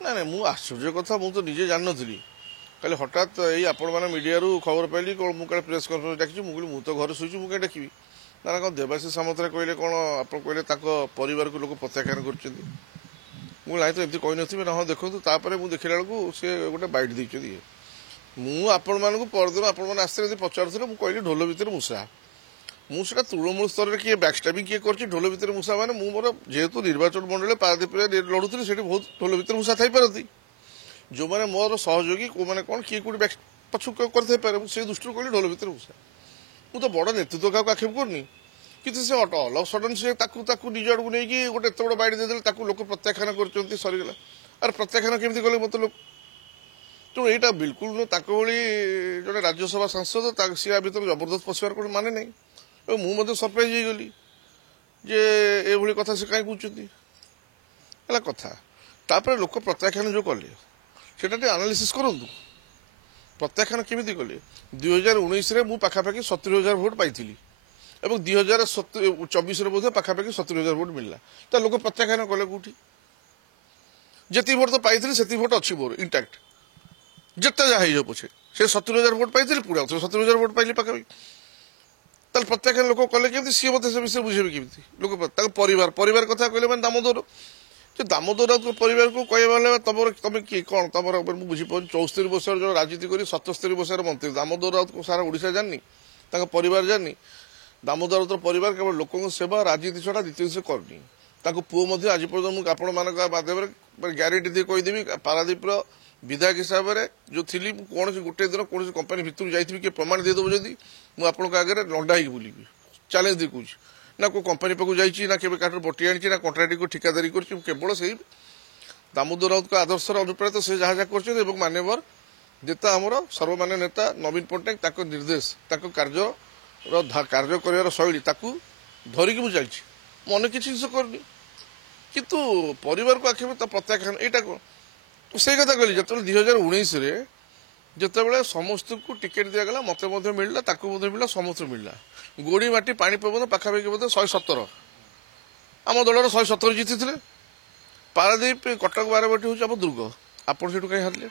ନା ନା ମୁଁ ଆଶ୍ଚର୍ଯ୍ୟ କଥା ମୁଁ ତ ନିଜେ ଜାଣିନଥିଲି କାଲି ହଠାତ୍ ଏଇ ଆପଣମାନେ ମିଡ଼ିଆରୁ ଖବର ପାଇଲି କ'ଣ ମୁଁ କାଳେ ପ୍ରେସ୍ କନଫରେନ୍ସ ଡାକିଛି ମୁଁ କହିଲି ମୁଁ ତ ଘରେ ଶୋଇଛି ମୁଁ କାହିଁ ଡାକିବି ନା କ'ଣ ଦେବାଶିଷ ସାମନ୍ତରାୟ କହିଲେ କ'ଣ ଆପଣ କହିଲେ ତାଙ୍କ ପରିବାରକୁ ଲୋକ ପ୍ରତ୍ୟାଖ୍ୟାନ କରୁଛନ୍ତି ମୁଁ ନାଇଁ ତ ଏମିତି କହିନଥିବି ନା ହଁ ଦେଖନ୍ତୁ ତାପରେ ମୁଁ ଦେଖିଲା ବେଳକୁ ସେ ଗୋଟେ ବାଇଟ୍ ଦେଇଛନ୍ତି ମୁଁ ଆପଣମାନଙ୍କୁ ପରଦିନ ଆପଣମାନେ ଆସିଥିଲେ ଯଦି ପଚାରୁଥିଲେ ମୁଁ କହିଲି ଢୋଲ ଭିତରେ ମୂଷା ମୁଁ ସେଟା ତୃଣମୂଳ ସ୍ତରରେ କିଏ ବ୍ୟାକ୍ଷ୍ଟାବିଂ କିଏ କରିଛି ଢୋଲ ଭିତରେ ମୂଷା ମାନେ ମୁଁ ମୋର ଯେହେତୁ ନିର୍ବାଚନ ମଣ୍ଡଳୀରେ ପାରାଦୀପରେ ଲଢ଼ୁଥିଲି ସେଠି ବହୁତ ଢୋଲ ଭିତରେ ମୂଷା ଥାଇପାରନ୍ତି ଯେଉଁମାନେ ମୋର ସହଯୋଗୀ କେଉଁମାନେ କ'ଣ କିଏ କେଉଁଠି ପଛକୁ କରିଥାଇପାରେ ମୁଁ ସେଇ ଦୃଷ୍ଟିରୁ କହିଲି ଢୋଲ ଭିତରେ ମୂଷା ମୁଁ ତ ବଡ଼ ନେତୃତ୍ୱ କାହାକୁ ଆକ୍ଷେପ କରୁନି କିନ୍ତୁ ସେ ଅଲ୍ ଅଫ୍ ସଡନ୍ ସେ ତାକୁ ନିଜ ଆଡ଼କୁ ନେଇକି ଗୋଟେ ଏତେ ବଡ଼ ବାଇଟ୍ ଦେଇଦେଲେ ତାକୁ ଲୋକ ପ୍ରତ୍ୟାଖ୍ୟାନ କରୁଛନ୍ତି ସରିଗଲା ଆରେ ପ୍ରତ୍ୟାଖ୍ୟାନ କେମିତି କଲେ ମୋତେ ଲୋକ ତେଣୁ ଏଇଟା ବିଲକୁଲ ନୁହେଁ ତାଙ୍କ ଭଳି ଜଣେ ରାଜ୍ୟସଭା ସାଂସଦ ସିଏ ଆ ଭିତରେ ଜବରଦସ୍ତ ପଶିବାର কোনো ମାନେ ନାହିଁ ଏବଂ ମୁଁ ମଧ୍ୟ ସରପ୍ରାଇଜ୍ ହେଇଗଲି ଯେ ଏଭଳି କଥା ସେ କାହିଁ କହୁଛନ୍ତି ହେଲା କଥା ତାପରେ ଲୋକ ପ୍ରତ୍ୟାଖ୍ୟାନ ଯେଉଁ କଲେ সেটা ଟିକେ আনালিসিস করন্তু প্রত্যাখ্যান কেমিতি কলে 2019 রে মু পাখাপাখি 70,000 ভোট পাইছিলি এবং 2024 রে বোধ পাখাপাখি 70,000 ভোট মিললা তা লোক প্রত্যাখ্যান কলে কোটি যেতি ভোট তো পাইছিলি সেতি ভোট অছি মোর ইন্টাক্ট যেতে যা হয়ে যাও পছে সে 70,000 ভোট পাইছিলি পুরা 70,000 ভোট পাইলি পাখাপাখি তাহলে প্রত্যাখ্যান লোক কলে কেমিতি সি মতে সে বিষয়ে বুঝেবে কেমিতি লোক তার পরিবার কথা কইলে মানে দামোদর যে দামোদর রাউত পরিবারକୁ କହିବା ବେଳେ ତମେ କିଏ କ'ଣ ତମର ମୁଁ ବୁଝିପାରୁଛି 74 ବର୍ଷର ଯେଉଁ ରାଜନୀତି କରି 77 ବର୍ଷର ମନ୍ତ୍ରୀ ଦାମୋଦର ରାଉତକୁ ସାରା ଓଡ଼ିଶା ଜାଣିନି ତାଙ୍କ ପରିବାର ଜାଣିନି ଦାମୋଦର ରାଉତର ପରିବାର କେବଳ ଲୋକଙ୍କ ସେବା ରାଜନୀତି ଛଡ଼ା ଦ୍ୱିତୀୟ ଜିନିଷ କରିନି ତାଙ୍କ ପୁଅ ମଧ୍ୟ ଆଜି ପର୍ଯ୍ୟନ୍ତ ମୁଁ ଆପଣମାନଙ୍କ ମାଧ୍ୟମରେ ଗ୍ୟାରେଣ୍ଟି ଦେଇ କହିଦେବି ପାରାଦୀପର ବିଧାୟକ ହିସାବରେ ଯେଉଁ ଥିଲି ମୁଁ କୌଣସି ଗୋଟେ ଦିନ କୌଣସି କମ୍ପାନୀ ଭିତରକୁ ଯାଇଥିବି କିଏ ପ୍ରମାଣ ଦେଇଦେବ ଯଦି ମୁଁ ଆପଣଙ୍କ ଆଗରେ ଲଣ୍ଡା ହେଇକି ବୁଲିବି ଚ୍ୟାଲେଞ୍ଜ ଦେଇ କହୁଛି ନା କେଉଁ କମ୍ପାନୀ ପାଖକୁ ଯାଇଛି ନା କେବେ କାହାଠୁ ବଟି ଆଣିଛି ନା କଣ୍ଟ୍ରାକ୍ଟକୁ ଠିକାଦାରୀ କରିଛି କେବଳ ସେଇ ଦାମୋଦର ରାଉତଙ୍କ ଆଦର୍ଶର ଅନୁପ୍ରାଣିତ ସେ ଯାହା ଯାହା କରିଛନ୍ତି ଏବଂ ମାନ୍ୟବର ନେତା ଆମର ସର୍ବମାନ୍ୟ ନେତା ନବୀନ ପଟ୍ଟନାୟକ ତାଙ୍କ ନିର୍ଦ୍ଦେଶ ତାଙ୍କ କାର୍ଯ୍ୟ କରିବାର ଶୈଳୀ ତାକୁ ଧରିକି ମୁଁ ଚାଲିଛି ମୁଁ ଅନେକ କିଛି ଜିନିଷ କରିନି କିନ୍ତୁ ପରିବାରକୁ ଆକ୍ଷେପ ତା ପ୍ରତ୍ୟାଖ୍ୟାନ ଏଇଟା କ'ଣ ସେଇ କଥା କହିଲି ଯେତେବେଳେ 2019ରେ ଯେତେବେଳେ ସମସ୍ତଙ୍କୁ ଟିକେଟ୍ ଦିଆଗଲା ମୋତେ ମଧ୍ୟ ମିଳିଲା ତାକୁ ମଧ୍ୟ ମିଳିଲା ସମସ୍ତଙ୍କୁ ମିଳିଲା ଗୋଡ଼ି ମାଟି ପାଣି ପବନ ପାଖାପାଖି ବୋଧେ 117 ଆମ ଦଳର 117 ଜିତିଥିଲେ ପାରାଦୀପ କଟକ ବାରବାଟୀ ହେଉଛି ଆମ ଦୁର୍ଗ ଆପଣ ସେଠୁ କାହିଁ ହାରିଲେ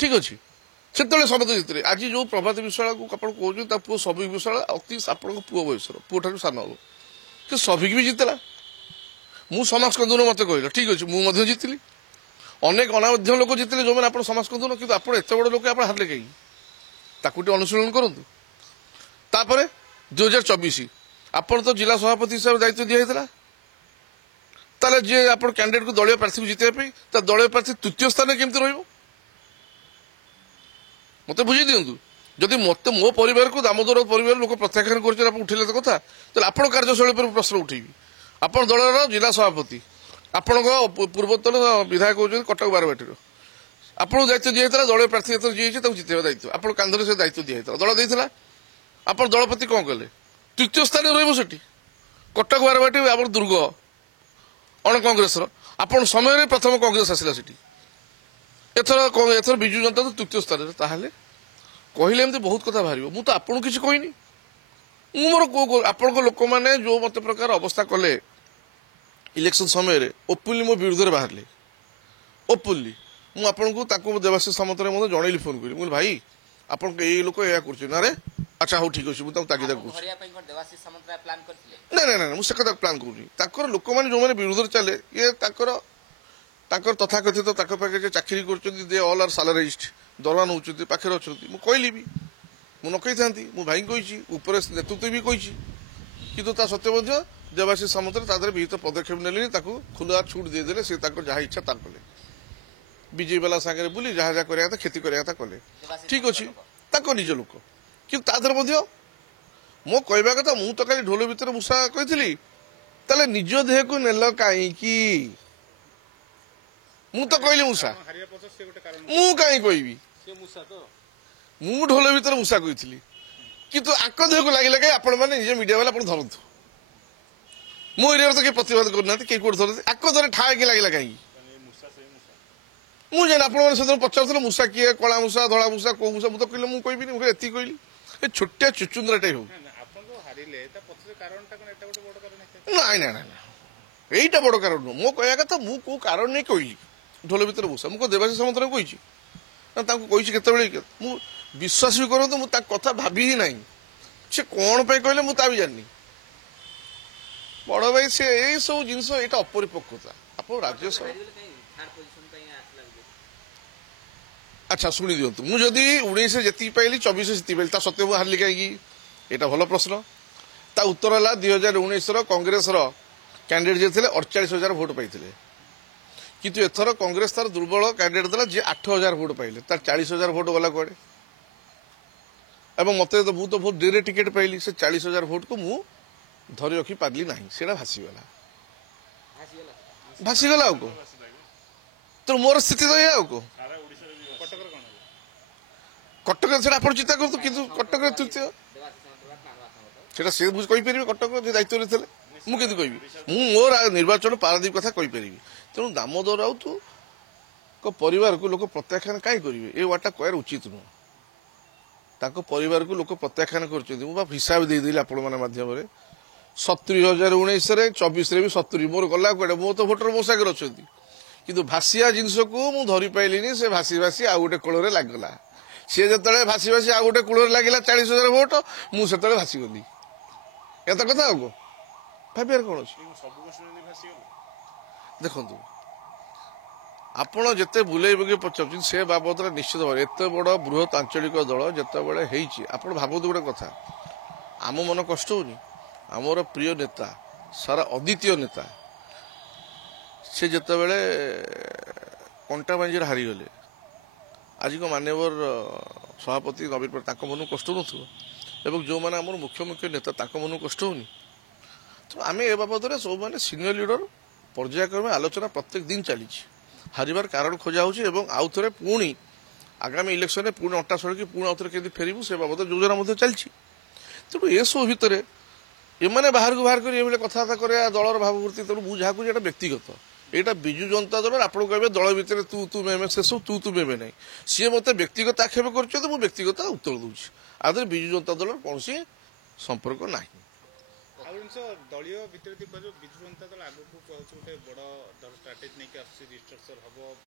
ଠିକ୍ ଅଛି ସେତେବେଳେ ସମସ୍ତେ ଜିତିଲେ ଆଜି ଯେଉଁ ପ୍ରଭାତ ବିଶ୍ୱାଳକୁ ଆପଣ କହୁଛନ୍ତି ତା ପୁଅ ସଭିକ ବିଶ୍ୱାଳ ଅତି ଆପଣଙ୍କ ପୁଅ ବୟସର ପୁଅଠାରୁ ସାନ ହେବ ସେ ସଭିକ ବି ଜିତିଲା ମୁଁ ସମାଜ କନ୍ଦୁନ ମୋତେ କହିଲ ଠିକ୍ ଅଛି ମୁଁ ମଧ୍ୟ ଜିତିଲି ଅନେକ ଅନାମଧ୍ୟ ଲୋକ ଜିତିଲେ ଯେଉଁମାନେ ଆପଣ ସମାଜ କନ୍ଦୁନ କିନ୍ତୁ ଆପଣ ଏତେ ବଡ଼ ଲୋକ ଆପଣ ହାରିଲେ କାହିଁକି ତାକୁ ଟିକେ ଅନୁଶୀଳନ କରନ୍ତୁ ତାପରେ 2024 ଆପଣ ତ ଜିଲ୍ଲା ସଭାପତି ହିସାବରେ ଦାୟିତ୍ୱ ଦିଆହେଇଥିଲା ତାହେଲେ ଯିଏ ଆପଣ କ୍ୟାଣ୍ଡିଡେଟ୍କୁ ଦଳୀୟ ପ୍ରାର୍ଥୀକୁ ଜିତିବା ପାଇଁ ତା ଦଳୀୟ ପ୍ରାର୍ଥୀ ତୃତୀୟ ସ୍ଥାନରେ କେମିତି ରହିବ ମୋତେ ବୁଝେଇ ଦିଅନ୍ତୁ ଯଦି ମୋତେ ମୋ ପରିବାରକୁ ଦାମୋଦର ପରିବାର ଲୋକ ପ୍ରତ୍ୟାଖ୍ୟାନ କରୁଛନ୍ତି ଆପଣ ଉଠେଇଲେ ତ କଥା ତାହେଲେ ଆପଣ କାର୍ଯ୍ୟଶୈଳୀ ଉପରେ ପ୍ରଶ୍ନ ଉଠେଇବି ଆପଣ ଦଳର ଜିଲ୍ଲା ସଭାପତି ଆପଣଙ୍କ ପୂର୍ବତନ ବିଧାୟକ ହେଉଛନ୍ତି କଟକ ବାରବାଟୀର ଆପଣଙ୍କୁ ଦାୟିତ୍ୱ ଦିଆହେଇଥିଲା ଦଳୀୟ ପ୍ରାର୍ଥୀ ଯେତେବେଳେ ଯିଏ ହେଇଛି ତାକୁ ଜିତେଇବା ଦାୟିତ୍ୱ ଆପଣ କାନ୍ଧରେ ସେ ଦାୟିତ୍ୱ ଦିଆହେଇଥିଲା ଦଳ ଦେଇଥିଲା ଆପଣ ଦଳପତି କ'ଣ କଲେ ତୃତୀୟ ସ୍ଥାନରେ ରହିବ ସେଠି କଟକ ବାରବାଟୀ ଆମର ଦୁର୍ଗ ଅଣ କଂଗ୍ରେସର ଆପଣ ସମୟରେ ପ୍ରଥମ କଂଗ୍ରେସ ଆସିଲା ସେଠି ଏଥର ବିଜୁ ଜନତା ତ ତୃତୀୟ ସ୍ଥାନରେ ତାହେଲେ କହିଲେ ଏମିତି ବହୁତ କଥା ବାହାରିବ ମୁଁ ତ ଆପଣଙ୍କୁ କିଛି କହିନି ମୁଁ ମୋର ଆପଣଙ୍କ ଲୋକମାନେ ଯେଉଁ ମତେ ପ୍ରକାର ଅବସ୍ଥା କଲେ ଇଲେକ୍ସନ ସମୟରେ ଓପନଲି ମୋ ବିରୁଦ୍ଧରେ ବାହାରିଲେ ଓପନଲି ମୁଁ ଆପଣଙ୍କୁ ତାଙ୍କୁ ଦେବାଶିଷ ସାମନ୍ତରାୟ ମଧ୍ୟ ଜଣେଇଲି ଫୋନ୍ କରି ମୁଁ ଭାଇ ଆପଣ ଏଇ ଲୋକ ଏହା କରୁଛନ୍ତି ନା ରେ ଆଚ୍ଛା ହଉ ଠିକ୍ ଅଛି ମୁଁ ତାଙ୍କୁ ତାଗିଦା କରୁଛି ନା ନା ନା ମୁଁ ସେ କଥା ପ୍ଲାନ୍ କରୁନି ତାଙ୍କର ଲୋକମାନେ ଯେଉଁମାନେ ବିରୁଦ୍ଧରେ ଚାଲେ ଇଏ ତାଙ୍କର ତଥାକଥିତ ତାଙ୍କ ପାଖରେ ଯେ ଚାକିରି କରୁଛନ୍ତି ଦେ ଅଲ୍ ଆର୍ ସାଲାରାଇଜ୍ଡ ଦରମା ନେଉଛନ୍ତି ପାଖରେ ଅଛନ୍ତି ମୁଁ କହିଲି ବି ମୁଁ ନ କହିଥାନ୍ତି ମୁଁ ଭାଇଙ୍କୁ କହିଛି ଉପରେ ନେତୃତ୍ୱ ବି କହିଛି କିନ୍ତୁ ତା ସତ୍ତ୍ୱେ ମଧ୍ୟ ଦେବାଶିଷ ସାମନ୍ତରାୟ ତା ଦେହରେ ବିହିତ ପଦକ୍ଷେପ ନେଲେନି ତାକୁ ଖୋଲା ଛୁଟ ଦେଇଦେଲେ ସେ ତାଙ୍କର ଯାହା ଇଚ୍ଛା ତାହା କଲେ ବିଜେପି ବାଲା ସାଙ୍ଗରେ ବୁଲି ଯାହା ଯାହା କରିବା କଥା କ୍ଷତି କରିବା କଥା କଲେ ଠିକ୍ ଅଛି ତାଙ୍କ ନିଜ ଲୋକ କିନ୍ତୁ ତା ଦେହରେ ମଧ୍ୟ ମୋ କହିବା କଥା ମୁଁ ତ ଖାଲି ଢୋଲ ଭିତରେ ମୂଷା କହିଥିଲି ତାହେଲେ ନିଜ ଦେହକୁ ନେଲ କାହିଁକି ମୁଁ ତ କହିଲି ମୂଷା ମୁଁ କାହିଁ କହିବି ମୁଁ ଢୋଲ ଭିତରେ ମୂଷା କହିଥିଲି କିନ୍ତୁ ଆଙ୍କ ଦେହକୁ ଲାଗିଲା କାହିଁ ଆପଣମାନେ ନିଜେ ମିଡ଼ିଆ ବାଲା ଆପଣ ଧରନ୍ତୁ ମୋ ଏରିଆରେ ତ କେହି ପ୍ରତିବାଦ କରୁନାହାନ୍ତି କେହି କୋଉଠି ଧରନ୍ତି ଆଙ୍କ ଧରେ ଠା ହେଇକି ଲାଗିଲା କାହିଁକି ମୁଁ ଜାଣି ଆପଣମାନେ ସେଦିନ ପଚାରୁଥିଲେ ମୂଷା କିଏ କଳା ମୂଷା ଧଳା ମୂଷା କୋଉ ମୂଷା ମୁଁ ତ କହିଲି ମୁଁ କହିବିନି ମୁଁ ଏତିକି କହିଲି ଏ ଛୋଟିଆ ଚୁଚୁନ୍ଦ୍ରାଟେ ହଉ ନାଇଁ ନାଇଁ ନାଇଁ এইটা বড় কারণ নୁହଁ ମୋ କହିବା କଥା ମୁଁ କୋଉ କାରଣ ନେଇ କହିଲି ଢୋଲ ଭିତରେ ବସା ମୁଁ ଦେବାଶିଷ ସାମନ୍ତରାୟଙ୍କୁ କହିଛି ନା ତାଙ୍କୁ କହିଛି କେତେବେଳେ ମୁଁ ବିଶ୍ୱାସ ବି କରନ୍ତୁ ମୁଁ ତା କଥା ଭାବି ହିଁ ନାହିଁ ସେ କଣ ପାଇଁ କହିଲେ ମୁଁ ତା ବି ଜାଣିନି ବଡ ଭାଇ ସେ ଏଇ ସବୁ ଜିନିଷ ଏଇଟା ଅପରିପକ୍ୱତା ଆପଣ ରାଜ୍ୟସଭା ଆଚ୍ଛା ଶୁଣି ଦିଅନ୍ତୁ ମୁଁ ଯଦି 19 ଯେତିକି ପାଇଲି 24 ସେତିକି ପାଇଲି ତା ସତ୍ତ୍ୱେ ମୁଁ ହାରିଲି କାହିଁକି ଏଇଟା ଭଲ ପ୍ରଶ୍ନ ତା ଉତ୍ତର ହେଲା 2019ର କଂଗ୍ରେସର କ୍ୟାଣ୍ଡିଡେଟ୍ ଯିଏ ଥିଲେ 48,000 ଭୋଟ ପାଇଥିଲେ କିନ୍ତୁ ଏଥର କଂଗ୍ରେସ ତାର ଦୁର୍ବଳ କ୍ୟାଣ୍ଡିଡେଟ୍ ଦେଲା ଯିଏ 8,000 ଭୋଟ ପାଇଲେ ତାର 40,000 ଭୋଟ ଗଲା କୁଆଡେ ଏବଂ ମତେ ମୁଁ ତ ବହୁତ ଡେରିରେ ଟିକେଟ୍ ପାଇଲି ସେ 40,000 ଭୋଟକୁ ମୁଁ ଧରି ରଖି ପାରିଲି ନାହିଁ ସେଇଟା ଭାସିଗଲା ଆଉ କଣ ତେଣୁ ମୋର ସ୍ଥିତି ତ ଏଇଆ ଆଉ କଣ କଟକରେ ସେଟା ଆପଣ ଚିନ୍ତା କରନ୍ତୁ କିନ୍ତୁ କଟକରେ ତୃତୀୟ ସେଟା ସେ କହିପାରିବେ କଟକ ଯେ ଦାୟିତ୍ୱରେ ଥିଲେ ମୁଁ କେମିତି କହିବି ମୁଁ ମୋର ନିର୍ବାଚନ ପାରାଦୀପ କଥା କହିପାରିବି ତେଣୁ ଦାମୋଦର ରାଉତଙ୍କ ପରିବାରକୁ ଲୋକ ପ୍ରତ୍ୟାଖ୍ୟାନ କାହିଁ କରିବେ ଏ ୱାର୍ଡଟା କହିବାର ଉଚିତ ନୁହଁ ତାଙ୍କ ପରିବାରକୁ ଲୋକ ପ୍ରତ୍ୟାଖ୍ୟାନ କରୁଛନ୍ତି ମୁଁ ବା ହିସାବ ଦେଇଦେଲି ଆପଣମାନଙ୍କ ମାଧ୍ୟମରେ 70,019ରେ 24ରେ ବି 70 ମୋର ଗଲା କୁଆଡେ ମୋ ତ ଭୋଟର ମୋ ସାଙ୍ଗରେ ଅଛନ୍ତି କିନ୍ତୁ ଭାସିଆ ଜିନିଷକୁ ମୁଁ ଧରି ପାଇଲିନି ସେ ଭାସି ଭାସି ଆଉ ଗୋଟେ କୂଳରେ ଲାଗିଗଲା ସିଏ ଯେତେବେଳେ ଭାସି ଭାସି ଆଉ ଗୋଟେ କୂଳରେ ଲାଗିଲା 40,000 ଭୋଟ ମୁଁ ସେତେବେଳେ ଭାସିଗଲି ଏତେ କଥା ଆଉ ଭାବିବାର କଣ ଅଛି ଦେଖନ୍ତୁ ଆପଣ ଯେତେ ବୁଲେଇ ବୁଲେଇ ପଚାରୁଛନ୍ତି ସେ ବାବଦରେ ନିଶ୍ଚିତ ଭାବରେ ଏତେ ବଡ ବୃହତ ଆଞ୍ଚଳିକ ଦଳ ଯେତେବେଳେ ହେଇଛି ଆପଣ ଭାବନ୍ତୁ ଗୋଟେ କଥା ଆମ ମନ କଷ୍ଟ ହଉନି ଆମର ପ୍ରିୟ ନେତା ସାରା ଅଦ୍ୱିତୀୟ ନେତା ସେ ଯେତେବେଳେ କଣ୍ଟା ବାଞ୍ଜିରେ ହାରିଗଲେ ଆଜିଙ୍କ ମାନ୍ୟବର ସଭାପତି ନବୀନ ପଟ୍ଟନାୟକ ତାଙ୍କ ମନକୁ କଷ୍ଟ ନଥିବ ଏବଂ ଯେଉଁମାନେ ଆମର ମୁଖ୍ୟ ନେତା ତାଙ୍କ ମନକୁ କଷ୍ଟ ହଉନି ତେଣୁ ଆମେ ଏ ବାବଦରେ ସବୁମାନେ ସିନିୟର ଲିଡର ପର୍ଯ୍ୟାୟକ୍ରମେ ଆଲୋଚନା ପ୍ରତ୍ୟେକ ଦିନ ଚାଲିଛି ହାରିବାର କାରଣ ଖୋଜା ହେଉଛି ଏବଂ ଆଉ ଥରେ ପୁଣି ଆଗାମୀ ଇଲେକ୍ସନରେ ପୁଣି ଅଣ୍ଟା ସଳିକି ପୁଣି ଆଉ ଥରେ କେମିତି ଫେରିବୁ ସେ ବାବଦରେ ଯୋଜନା ମଧ୍ୟ ଚାଲିଛି ତେଣୁ ଏସବୁ ଭିତରେ ଏମାନେ ବାହାରକୁ ବାହାର କରି ଏଭଳି କଥାବାର୍ତ୍ତା କରିବା ଦଳର ଭାବବୃତ୍ତି ତେଣୁ ମୁଁ ଯାହା କହୁଛି ଏଇଟା ବ୍ୟକ୍ତିଗତ ଏଇଟା ବିଜୁ ଜନତା ଦଳ ଆପଣ କହିବେ ଦଳ ଭିତରେ ତୁ ମେମେ ସେସବୁ ତୁ ମେମେ ନାହିଁ ସିଏ ମୋତେ ବ୍ୟକ୍ତିଗତ ଆକ୍ଷେପ କରୁଛନ୍ତି ମୁଁ ବ୍ୟକ୍ତିଗତ ଉତ୍ତର ଦଉଛି ଆ ଦେହରେ ବିଜୁ ଜନତା ଦଳର କୌଣସି ସମ୍ପର୍କ ନାହିଁ ଦଳୀୟ ଭିତରେ ବିଜୁ ଜନତା ଦଳ ଆଗକୁ ଗୋଟେ ବଡ ଷ୍ଟ୍ରାଟେଜି ନେଇକି ଆସୁଛି ରିଷ୍ଟ୍ରକ୍ଚର ହବ